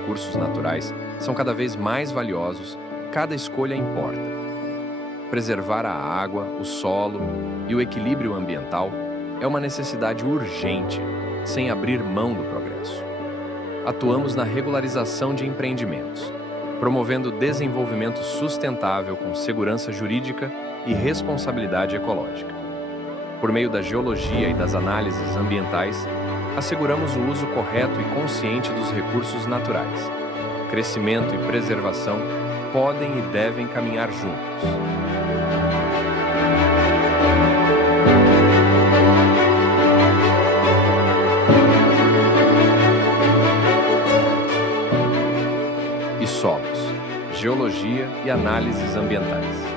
recursos naturais são cada vez mais valiosos, cada escolha importa. Preservar a água, o solo e o equilíbrio ambiental é uma necessidade urgente, sem abrir mão do progresso. Atuamos na regularização de empreendimentos, promovendo desenvolvimento sustentável com segurança jurídica e responsabilidade ecológica. Por meio da geologia e das análises ambientais, asseguramos o uso correto e consciente dos recursos naturais. Crescimento e preservação podem e devem caminhar juntos. E solos, geologia e análises ambientais.